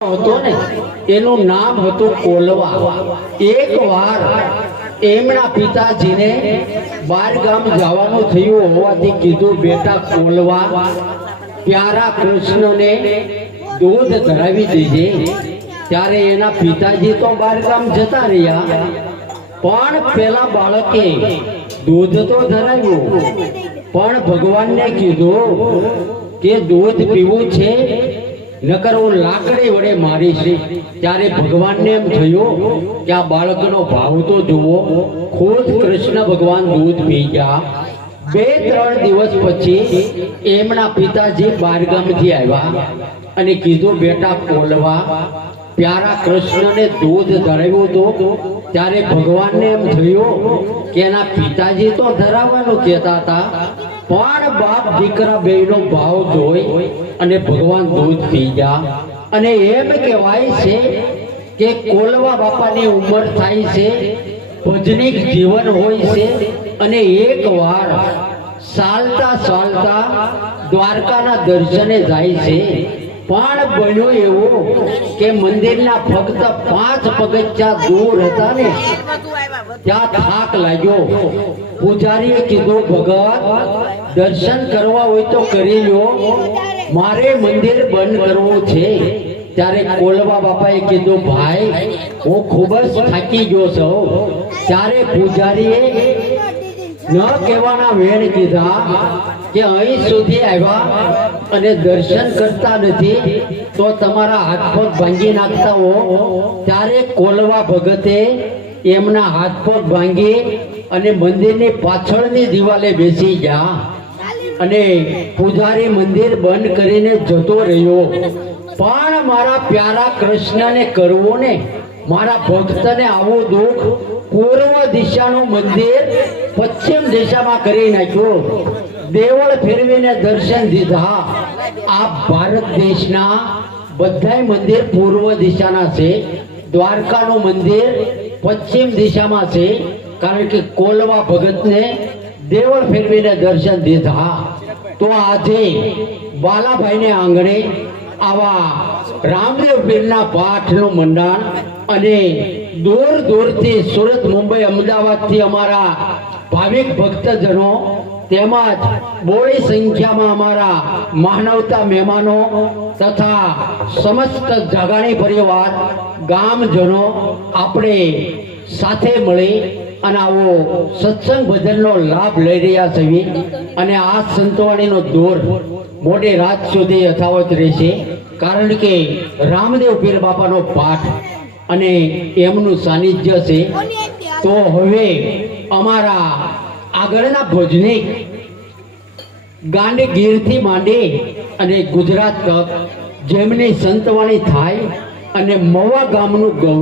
હતો ને એનું નામ હતું કોલવા। એક વાર એમના પિતાજીને બાર ગામ જવાનું થયું હોવાથી કીધું, બેટા કોલવા, પ્યારા કૃષ્ણને દૂધ ધરાવી દેજે। ત્યારે એના પિતાજી તો બાર ગામ જતા રહ્યા, પણ પેલા બાળકે દૂધ તો ધરાવ્યું, પણ ભગવાનને કીધું કે દૂધ પીવું છે નકર હું લાકડી વડે મારીશ। ત્યારે ભગવાનને એમ થયું કે આ બાળકનો ભાવ તો જુઓ, ખુદ કૃષ્ણ ભગવાન દૂધ પી ગયા। 2-3 દિવસ પછી એમના પિતાજી બારગામથી આવ્યા અને કીધું, બેટા કોલવા, પ્યારા કૃષ્ણને દૂધ ધરાવ્યું હતું। ત્યારે ભગવાનને એમ થયું કે એના પિતાજી તો ધરાવવાનું કહેતા હતા, પણ બાપ દીકરા બેયનો ભાવ જોઈ અને ભગવાન દૂધ પી ગયા। અને એમ કહેવાય છે કે કોલવા બાપાની ઉંમર થાય છે, ભજનિક જીવન હોય છે, અને એક વાર ચાલતા ચાલતા દ્વારકાના દર્શને જાય છે। પણ બન્યું એવું કે મંદિરના ફક્ત 5 પગથિયા દૂર હતા ને, ત્યાં થાક લાગ્યો। પૂજારીએ કીધું, ભગત, દર્શન કરવા હોય તો કરી લો, મારે મંદિર બંધ કરવું છે। ત્યારે કોલવા બાપાએ કીધું, ભાઈ, હું ખૂબ જ થાકી ગયો છું। ત્યારે પૂજારીએ ન કહેવાના વેણ કીધા કે અહીં સુધી આવ્યા અને દર્શન કરતા નથી તો તમારા હાથ પગ ભાંગી નાખતા હો। ત્યારે કોલવા ભગતે એમના હાથ પગ ભાંગી અને મંદિરની પાછળની દિવાલે બેસી ગયા અને પૂજારી મંદિર બંધ કરીને જતો રહ્યો। પણ મારા પ્યારા કૃષ્ણને કરવું ને, મારા ભક્તને આવું દુઃખ પૂર્વ દિશાનું મંદિર પશ્ચિમ દિશામાં કરી નાખ્યું। દેવળ ફેરવીને દર્શન દીધા। આ ભારત દેશના બધાય મંદિર પૂર્વ દિશાના છે, દ્વારકાનું મંદિર પશ્ચિમ દિશામાં છે, કારણ કે કોલવા ભગતને દેવળ ફેરવીને દર્શન દીધા। તો આજે બાલાભાઈને આંગણે આવા રામદેવ પીરના પાઠનું મંડાણ અને દૂર દૂરથી સુરત, મુંબઈ, અમદાવાદથી અમારા ભાવિક ભક્તજનો તેમજ બોળી સંખ્યામાં અમારા માનવતા મહેમાનો તથા સમસ્ત જાગાણી પરિવાર ગામજનો આપણે સાથે મળી અને આવો સત્સંગ ભજનનો લાભ લઈ રહ્યા છીએ। અને આ સંતવાણીનો દોર મોડી રાત સુધી યથાવત રહેશે, કારણ કે રામદેવ પીર બાપાનો પાઠ અને એમનું સાનિધ્ય છે। તો હવે અમારા આગળના ભજનિક ગાંધીગીરથી માંડી અને ગુજરાત તક જેમની સંતવાણી થાય અને મવા ગામનું ગૌરવ